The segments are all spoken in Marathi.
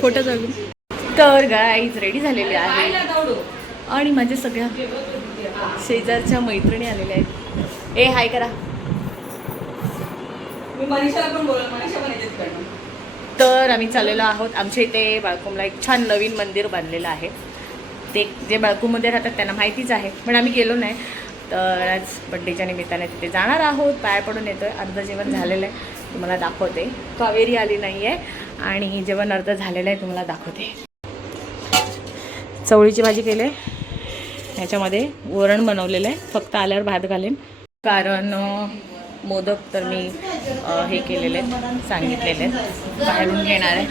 फोटो चालू. तर गाईज रेडी झालेले आहे आणि माझ्या सगळ्या शेजारच्या मैत्रिणी आलेल्या आहेत. ए हाय करा. तर आम्ही चाललेलो आहोत. आमच्या इथे बाळकुमला एक छान नवीन मंदिर बांधलेलं आहे. ते जे बाळकुमध्ये राहतात त्यांना माहितीच आहे, पण आम्ही गेलो नाही. तर आज बड्डेच्या निमित्ताने तिथे जाणार आहोत. पाया पडून येतो आहे. अर्ध जेवण झालेलं आहे, तुम्हाला दाखवते. कावेरी आली नाही आहे आणि जेवण अर्ध झालेलं आहे, तुम्हाला दाखवते. चवळीची भाजी केली आहे, ह्याच्यामध्ये वरण बनवलेलं आहे. फक्त आल्यावर भात घालेन, कारण मोदक तर मी हे केलेले आहेत, सांगितलेले आहेत, बाहेरून घेणार आहे.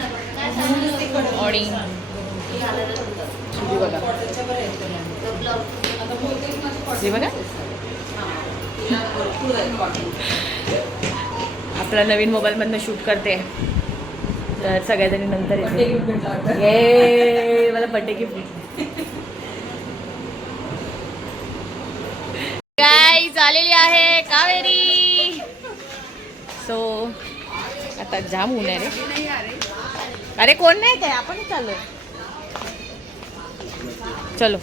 आणि बघा हे बघा आपला नवीन मोबाईलमधनं शूट करते. तर सगळ्याजणी नंतर येते. ये मला बड्डे गिफ्ट काय झालेली आहे कावेरी. सो आता जाम ऊन आहे रे. अरे कोण नाही काय, आपण चाललो. चलो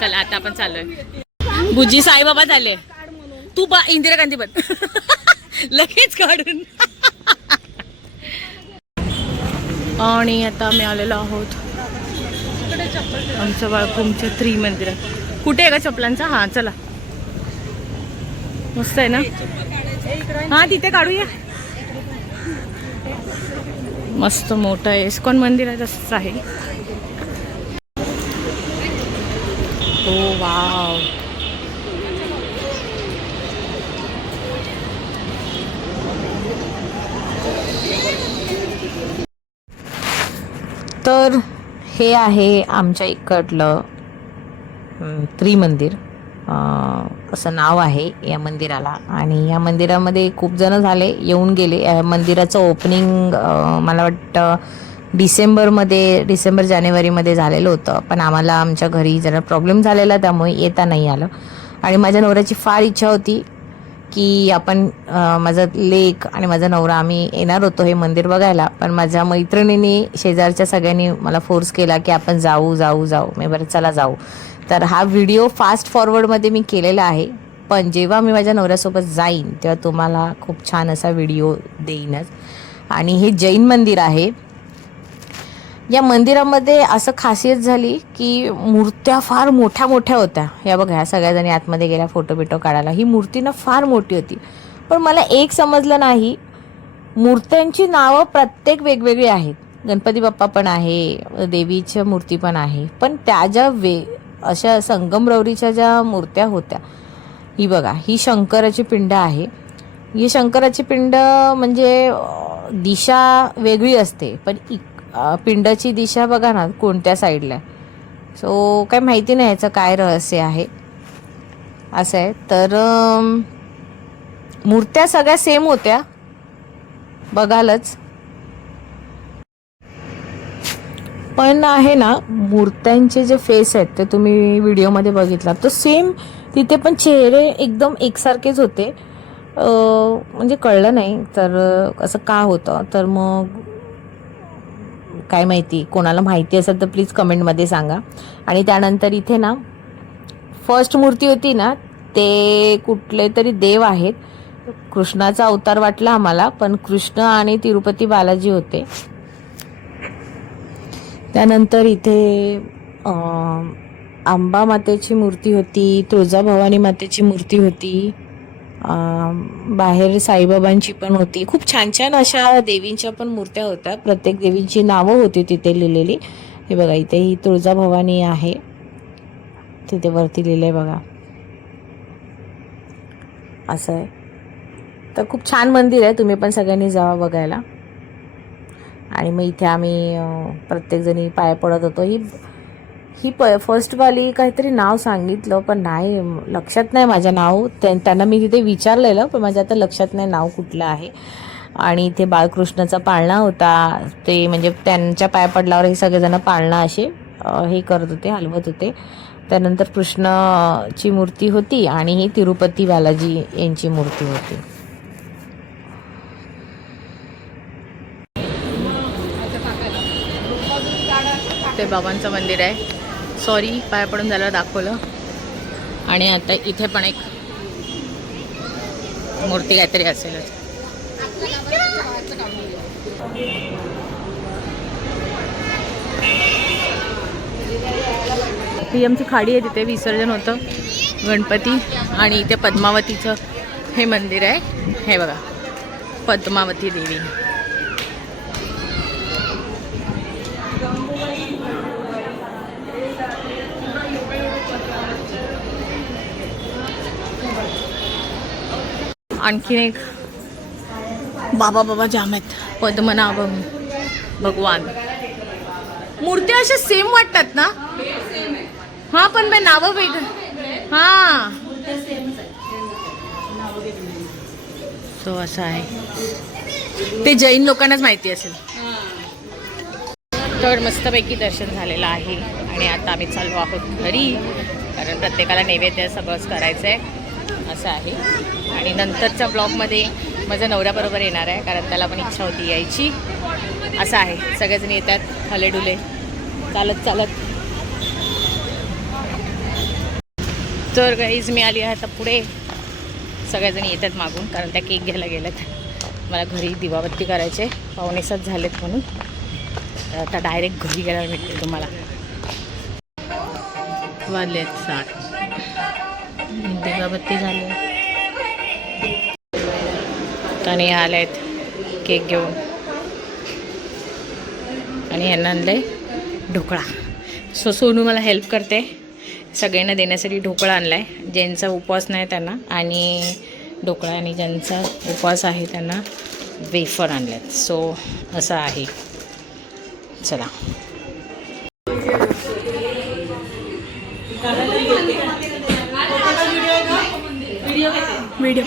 चला आता आपण चाललोय. बुजी साईबाबा झाले. तू इंदिरा गांधी बन लगेच काढून. आणि आता आम्ही आलेलो आहोत आमचं बाळकुमच्या त्रिमंदिरात. कुठे आहे का चपलांचा? हा चला, मस्त आहे ना. हा तिथे काढूया. मस्त मोठं आहे. इस्कॉन मंदिर आहे तसंच आहे. हो वाव. तर हे आहे आमच्या इकडलं त्रिमंदिर असं नाव आहे या मंदिराला. आणि या मंदिरामध्ये खूप जण झाले येऊन गेले. या मंदिराचं ओपनिंग मला वाटतं डिसेंबर जानेवारीमध्ये झालेलं होतं, पण आम्हाला आमच्या घरी जरा प्रॉब्लेम झालेला, त्यामुळे येता नाही आलं. आणि माझ्या नवऱ्याची फार इच्छा होती की आपण माझा लेक आणि माझा नवरा आम्ही येणार होतो हे मंदिर बघायला. पण माझ्या मैत्रिणींनी शेजारच्या सगळ्यांनी मला फोर्स केला की आपण जाऊ. मी बरं चला जाऊ. तर हा व्हिडिओ फास्ट फॉरवर्डमध्ये मी केलेला आहे, पण जेव्हा मी माझ्या नवऱ्यासोबत जाईन तेव्हा तुम्हाला खूप छान असा व्हिडिओ देईनच. आणि हे जैन मंदिर आहे. या मंदिरामध्ये असं खासियत झाली की मूर्त्या फार मोठ्या मोठ्या होत्या. या बघा, ह्या सगळ्याजणी आतमध्ये गेल्या फोटो बिटो काढायला. ही मूर्ती ना फार मोठी होती, पण मला एक समजलं नाही, मूर्त्यांची नावं प्रत्येक वेगवेगळी आहेत. गणपती बाप्पा पण आहे, देवीच्या मूर्ती पण आहे, पण त्या ज्या अशा संगमरवरीच्या ज्या मूर्त्या होत्या, ही बघा, ही शंकराची पिंड आहे. ही शंकराची पिंड म्हणजे दिशा वेगळी असते, पण पिंडाची दिशा बघा ना कोणत्या साईडला आहे. सो काय माहिती नाही याचं काय रहस्य आहे. असं आहे. तर मूर्त्या सगळ्या सेम होत्या बघालच, पण आहे ना मूर्त्यांचे जे फेस आहेत ते तुम्ही व्हिडिओमध्ये बघितला तर सेम तिथे पण चेहरे एकदम एकसारखेच होते. म्हणजे कळलं नाही तर असं का होतं. तर मग काय माहिती, कोणाला माहिती असेल तर प्लीज कमेंटमध्ये सांगा. आणि त्यानंतर इथे ना फर्स्ट मूर्ती होती ना, ते कुठले तरी देव आहेत. कृष्णाचा अवतार वाटला आम्हाला, पण कृष्ण आणि तिरुपती बालाजी होते. त्यानंतर इथे अंबा मातेची मूर्ती होती, तुळजाभवानी मातेची मूर्ती होती, बाहेर साईबाबांची पण होती. खूप छान छान अशा देवींच्या पण मूर्त्या होत्या. प्रत्येक देवींची नावं होती तिथे लिहिलेली. हे बघा, इथे ही तुळजाभवानी आहे, तिथे वरती लिहिलं आहे बघा, असं आहे. तर खूप छान मंदिर आहे, तुम्ही पण सगळ्यांनी जावा बघायला. आणि मग इथे आम्ही प्रत्येकजणी पाया पडत होतो. ही फर्स्टवाली काहीतरी नाव सांगितलं, पण नाही लक्षात नाही माझं नाव. त्यांना मी तिथे विचारलेलं, पण माझ्या आता लक्षात नाही नाव कुठलं आहे. आणि इथे बाळकृष्णाचा पाळणा होता. ते म्हणजे त्यांच्या पाया पडल्यावर हे सगळेजण पाळणा असे हे करत होते, हलवत होते. त्यानंतर कृष्णाची मूर्ती होती आणि ही तिरुपती बालाजी यांची मूर्ती होती. ते बाबांचं मंदिर आहे. सॉरी, पाय पडून झालं दाखवलं. आणि आता इथे पण एक मूर्ती काहीतरी असेलच. ही आमची खाडी आहे, तिथे विसर्जन होतं गणपती. आणि इथे पद्मावतीचं हे मंदिर आहे. हे बघा, पद्मावती देवी. आणखीन एक बाबा जाम आहेत. पद्मनाभम भगवान. मूर्त्या अशा सेम वाटतात ना? हा, पण मी नावं वेगळं. हा, तो असं आहे. ते जैन लोकांनाच माहिती असेल. तर मस्तपैकी दर्शन झालेलं आहे आणि आता आम्ही चाललो आहोत घरी, कारण प्रत्येकाला नैवेद्य सगळंच करायचं आहे असं आहे. आणि नंतरच्या ब्लॉगमध्ये माझ्या नवऱ्याबरोबर येणार आहे, कारण त्याला पण इच्छा होती यायची. असं आहे, सगळेजण येतात हलेडुले चालत चालत. तर गाईज मी आली आहे आता पुढे. सगळेजण येतात मागून, कारण त्या केक घ्यायला गेल्यात. मला घरी दिवाबत्ती करायचे, 5:45 झालेत म्हणून. आता डायरेक्ट घरी गेल्यावर भेटते तुम्हाला. वाजलेत 7. दिवाबत्ती झाली आणि आले आहेत केक घेऊन. आणि ह्यांना आणलं ढोकळा. सोनू मला हेल्प करते सगळ्यांना देण्यासाठी. ढोकळा आणला आहे. ज्यांचा उपवास नाही त्यांना आणि ढोकळा, आणि ज्यांचा उपवास आहे त्यांना वेफर आणल्यात. सो असं आहे. चला. व्हिडिओ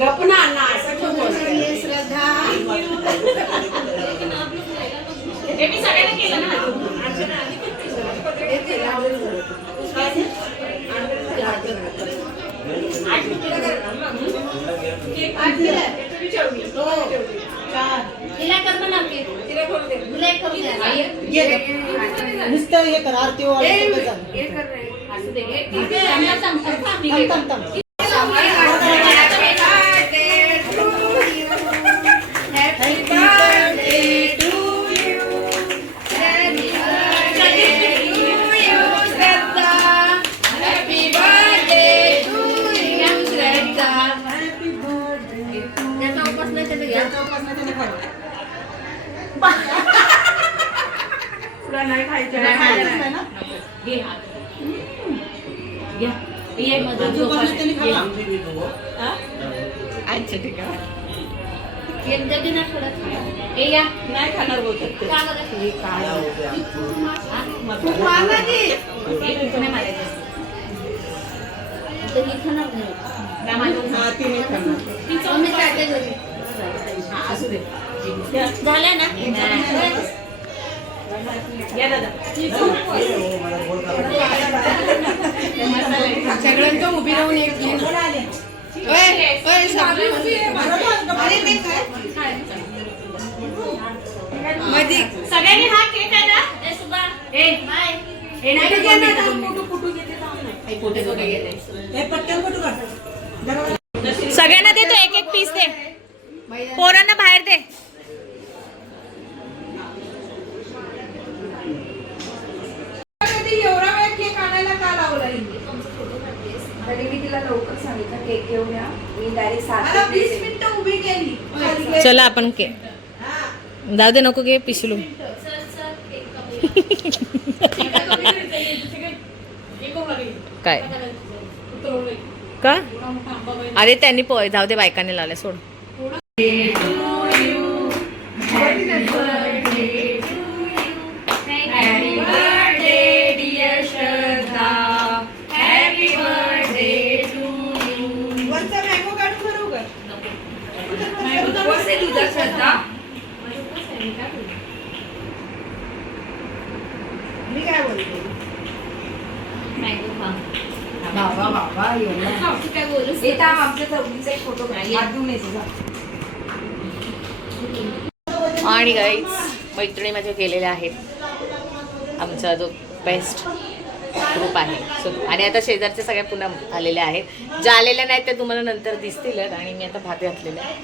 गपना ना असं नुसतं हे कर आरती अच्छा ठीक आहे नाही खाणार बोलतात झालं ना सगळ्यांचं उभी राहून एक सगळ्यांनी हा केक आहे ना सगळ्यांना दे तो एक एक पीस दे पोरांना बाहेर दे एवढा वेळ केक आणायला का लावला तरी मी तिला लवकर सांगितलं केक घेऊन या मी डायरेक्ट 20 मिनिटं उभी केली चला आपण के जाऊ दे नको घे पिशलू काय का अरे त्यांनी जाऊ दे बायकांनी लावले सोड मी काय बोलते बाबा बाबा येता आमच्या चौघीचा एक फोटो घेऊन येतो आणि गाईज मैत्रिणी माझ्या केलेल्या आहेत आमचा जो बेस्ट ग्रुप आहे सो आणि आता शेजारच्या सगळ्या पुन्हा आलेल्या आहेत ज्या आलेल्या नाहीत त्या तुम्हाला नंतर दिसतीलच आणि मी आता भात घातलेला आहे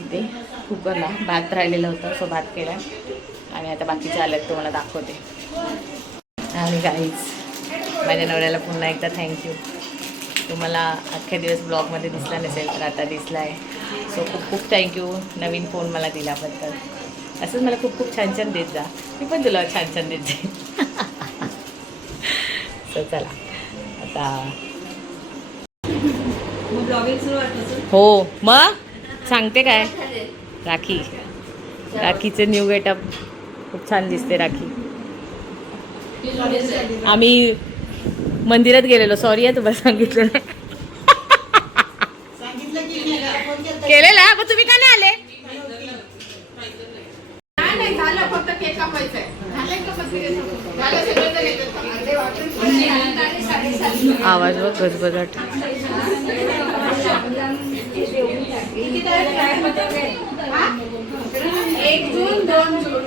इथे कुकरला भात राहिलेलं होतं सो भात केला आणि आता बाकीचे आल्यात तुम्हाला दाखवते आणि गाईज माझ्या नवऱ्याला पुन्हा एकदा थँक्यू तुम्हाला अख्ख्या दिवस ब्लॉगमध्ये दिसला नसेल तर आता दिसला आहे सो खूप खूप थँक्यू नवीन फोन मला दिल्याबद्दल असंच मला खूप खूप छान छान देत जा मी पण तुला छान छान देत जाईल सो चला आता हो मग सांगते काय राखीचे न्यू गेटअप खूप छान दिसते राखी आम्ही मंदिरात गेलेलो सॉरी आहे तुम्हाला सांगितलं केलेला मग तुम्ही का नाही आले फक्त केक कापायचा आवाज बघ गजबजाट एक जून 2 जून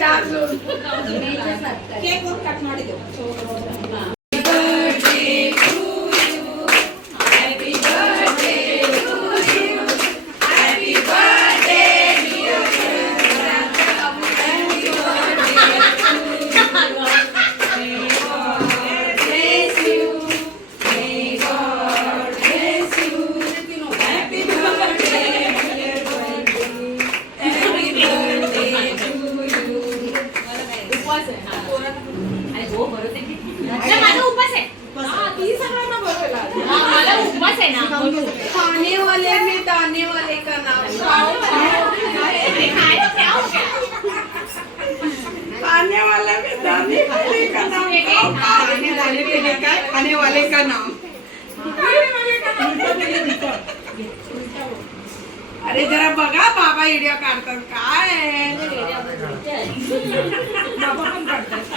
4 जून केक कट ಮಾಡಿ खाने वाले में दाने वाले का नाम खाने वाले में दाने वाले का नाम खाने वाले में क्या खाने वाले का नाम अरे जरा बघा बाबा व्हिडिओ काढतात काय बाबा पण काढतात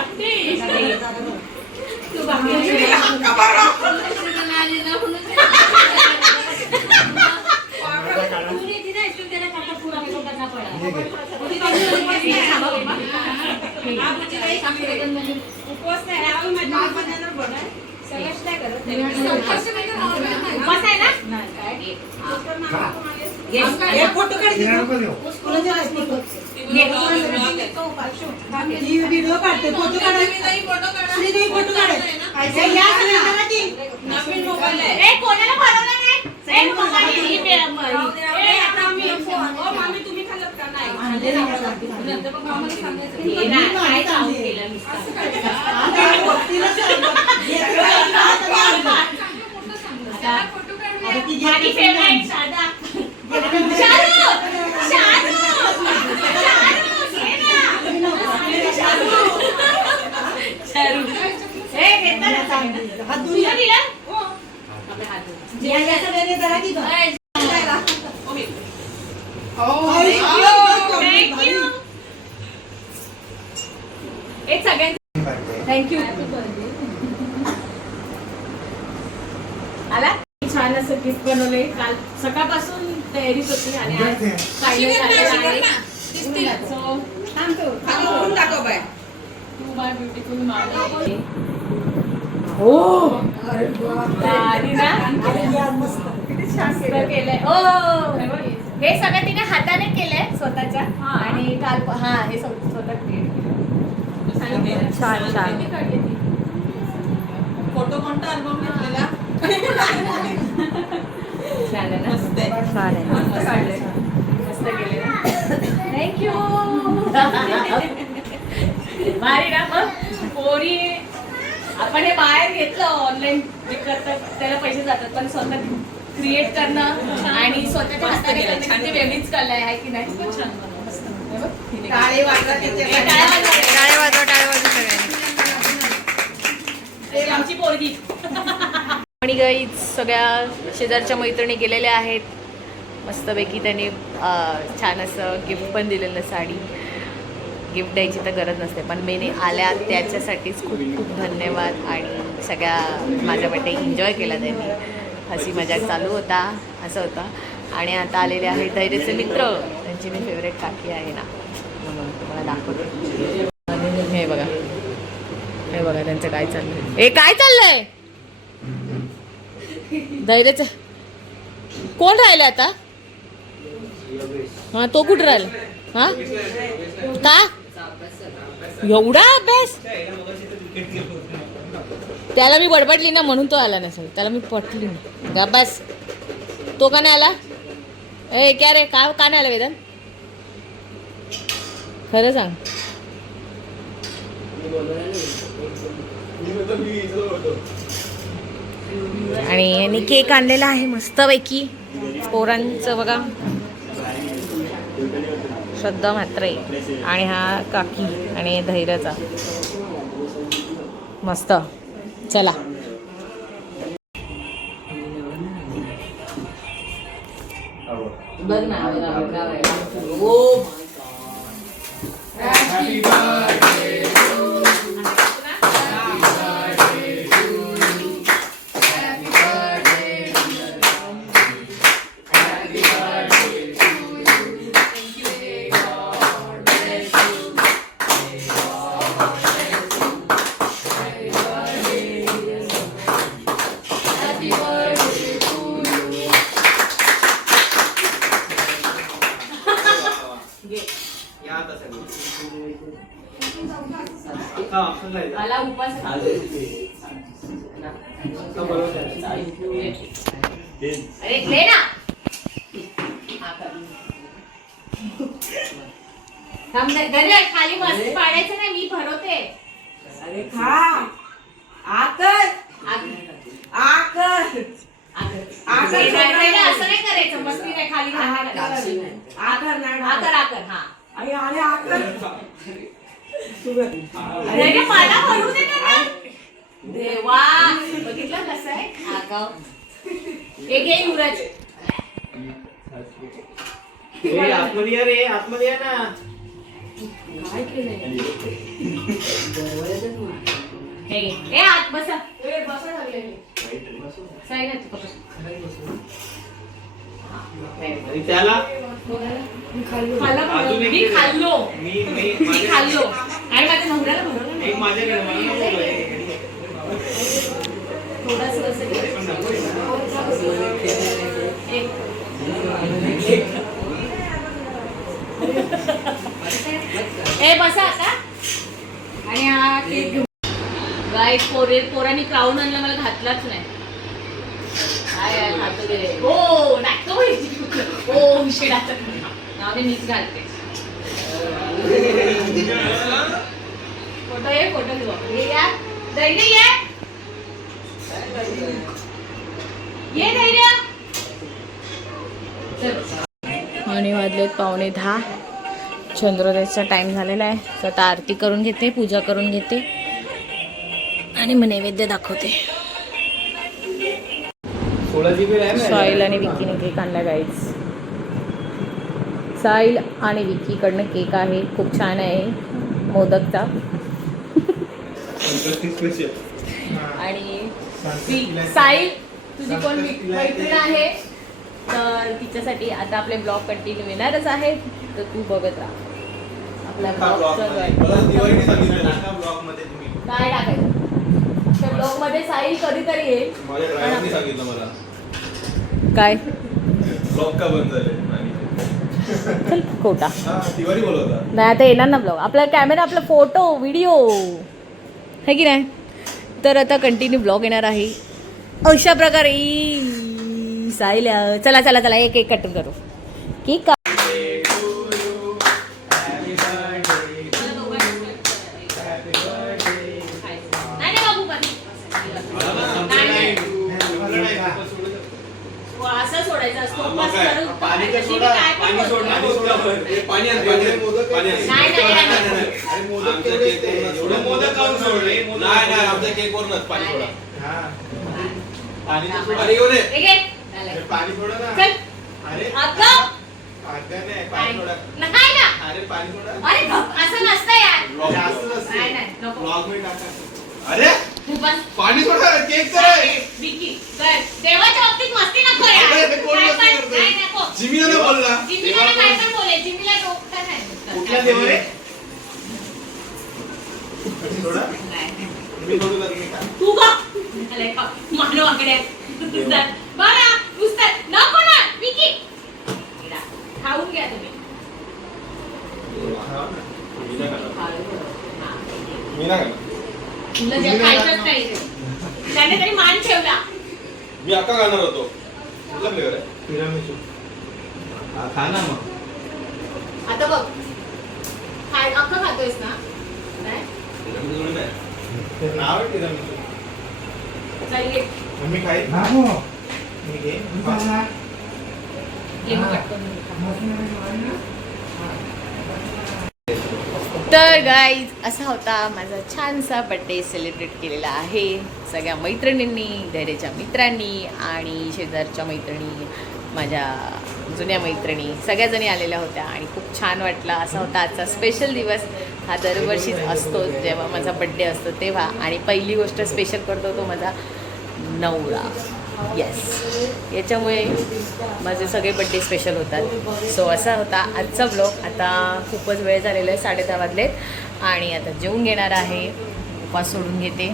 थँक्यू आला छान असं गिफ्ट बनवलंय काल सकाळपासून तयारीच होती आणि आज फायनल झालेलं आहे. So, तू बाय ब्युटिफुल मावली. हो मस्त केलंय. ओ हे सगळं तिने हाताने केलंय स्वतःच्या आणि काल हे स्वतः छान छान फोटो कोणता अल्बम घेतलेला छान आहे ना मस्त आहे. छान आहे मस्त काढलंय. मस्त केले थँक्यू भारी ना मग पोरी आपण हे बाहेर घेतलं ऑनलाईन जे करतात त्याला पैसे जातात पण स्वतः क्रिएट करणं आणि स्वतःच्या हाताने करणं ती वेगळीच कला आहे की नाही छान मस्त टाळे वाजवा तिथे. टाळे वाजवा सगळ्यांनी. आमची पोरगी आणि गाईज सगळ्या शेजारच्या मैत्रिणी गेलेल्या आहेत मस्तपैकी त्यांनी छान असं गिफ्ट पण दिलेलं साडी गिफ्ट द्यायची तर गरज नसते पण मेने आल्या त्याच्यासाठीच खूप खूप धन्यवाद आणि सगळ्या माझ्या बड्डे एन्जॉय केला त्यांनी हसी मजाक चालू होता असं होतं आणि आता आलेले आहेत धैर्यचे मित्र त्यांची मी फेवरेट काकी आहे ना म्हणून तुम्हाला दाखवते हे बघा त्यांचं काय चाललंय हे काय चाललंय धैर्यचं कोण राहिलं आता हा तो कुठं राहिला हा का एवढा अभ्यास त्याला मी बडबडली ना म्हणून तो आला नसेल त्याला मी पटली ना अभ्यास तो का नाही आला ए क्या रे का नाही आला वेदन खरं सांग आणि यांनी केक आणलेला आहे मस्तपैकी पोरांचं बघा श्रद्धा म्हात्रे आणि हा काकी आणि धैर्याचा मस्त चला बघ ना मला उपास अरे ले ना खाली मस्त पाडायचं नाही मी भरवते अरे खा आकर आकर असं नाही करायचं मस्ती नाही खाली आकर नाही आकर आकर हा अरे अरे आकर अरे मला भरू दे ना देवा बघितलं कसं आहे आगाव एक युवराज आतमध्ये या रे, आतमध्ये या ना. काय केलंय हे घे. ए आत बसा. ए, बसा लागलेले. साईड आहे पकड. आणि त्याला खाल्ला अजून एक मी दे. खाल्लो. मी मी खाल्लो आणि माझ्या नवऱ्याला भरवलं नाही. एक माझ्याकडे मला नको बाई. थोडासा असं घे. पण नको आहे ना. एक. ए बसा आता. आणि हा केक घेऊ. गाय पोरांनी क्राऊन आणला मला घातलाच नाही. काय यार, खातो गेले. ओ नाटक व्हायची. ओ शिडा नाव मी मीच घालते. फोटो ये, फोटो घेऊ. हे या धैर्य ये धैर्य. आणि वाजलेत 9:15. चंद्रोदयाचा टाइम झालेला आहे. तर आता आरती करून घेते, पूजा करून घेते आणि मग नैवेद्य दाखवते. 16 GB RAM आहे. साहिल आणि विकीने केक आणला गाईज. साहिल आणि विकीकडनं केक आहे, खूप छान आहे मोदकचा. स्पेशल. आणि साहिल तुझी कोण मैत्रीण आहे तर तिच्यासाठी आता आपले ब्लॉग कंटिन्यू येणारच आहेत, तर तू बघत राहा आपला ब्लॉग. काय टाकायचं त्या ब्लॉग मध्ये? साहिल कधीतरी येईल. माझ्या ड्रायव्हरने सांगितलं मला काय ब्लॉग का बंद झाले. चल खोटा दिवाळी बोलवता. नाही, आता येणार ना ब्लॉग. आपला कॅमेरा, आपला फोटो व्हिडिओ है की नाही. तर आता कंटिन्यू ब्लॉग येणार आहे अशा प्रकारे. साहिल चला चला चला एक एक कट करू की का. असं सोडायचं असतो. पाणी सोड. पाणी मोदक खाऊन सोडले. नाही आमच्या केक वरूनच पाणी सोडा. पाणी येऊ दे. पाणी सोडा ना. अरे पाणी सोडा. नाही ना. अरे पाणी सोडा. अरे असं नसतं यार. जास्त नसते. नाही, नाही, नको. ब्लॉग मध्ये टाका. अरे तू बस. पाणी सोडा. केक कर. विकी, कर. देवाच्या बाबतीत मस्ती नको यार. अरे, कोण काय मस्ती पण- करतोय? नाही, नको. जिमीला नाही बोलला. जिमीला काय पण बोले. जिमीला डोकं नाही. कुठला देव रे? सोडा. नाही. मी सोडू का तुम्ही? तू का? अरे का? मानव आकडे. नुसतं. बरं, नुसतं. नको ना, विकी. इकडा. खाऊन घ्या तुम्ही. मी नाही खाणार. हा. मी नाही खाणार. तुला जे खायचंच नाही. त्याने तरी मान ठेवला. मी अक्का खाणार होतो. कुठला फ्लेवर आहे? तिरामिसू. हा खा ना मग. आता बघ. अख्खा खातोयस ना? नाही? तिरामिसू नाही. ते नाव आहे तिरामिसू. चल ये. मम्मी खाईल? मी घे. ये मग कट करून खा. तर गाईज असा होता माझा छानसा बड्डे सेलिब्रेट केलेला आहे सगळ्या मैत्रिणींनी, धैर्याच्या मित्रांनी आणि शेजारच्या मैत्रिणी, माझ्या जुन्या मैत्रिणी सगळ्याजणी आलेल्या होत्या आणि खूप छान वाटलं. असा होता आजचा स्पेशल दिवस. हा दरवर्षीच असतो जेव्हा माझा बड्डे असतो तेव्हा. आणि पहिली गोष्ट स्पेशल करतो तो माझा नवरा. येस, याच्यामुळे माझे सगळे बड्डे स्पेशल होतात. सो असा होता आजचा ब्लॉग. आता खूपच वेळ झालेला आहे, 10:30 वाजलेत आणि आता जेवून घेणार आहे, उपास सोडून घेते.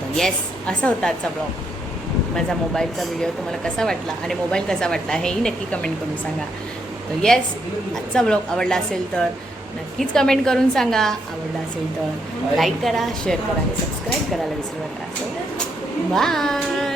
तर येस, असा होता आजचा ब्लॉग. माझा मोबाईलचा व्हिडिओ तुम्हाला कसा वाटला आणि मोबाईल कसा वाटला हेही नक्की कमेंट करून सांगा. तर येस, आजचा ब्लॉग आवडला असेल तर नक्कीच कमेंट करून सांगा. आवडला असेल तर लाईक करा, शेअर करा आणि सबस्क्राईब करायला विसरू नका. बाय.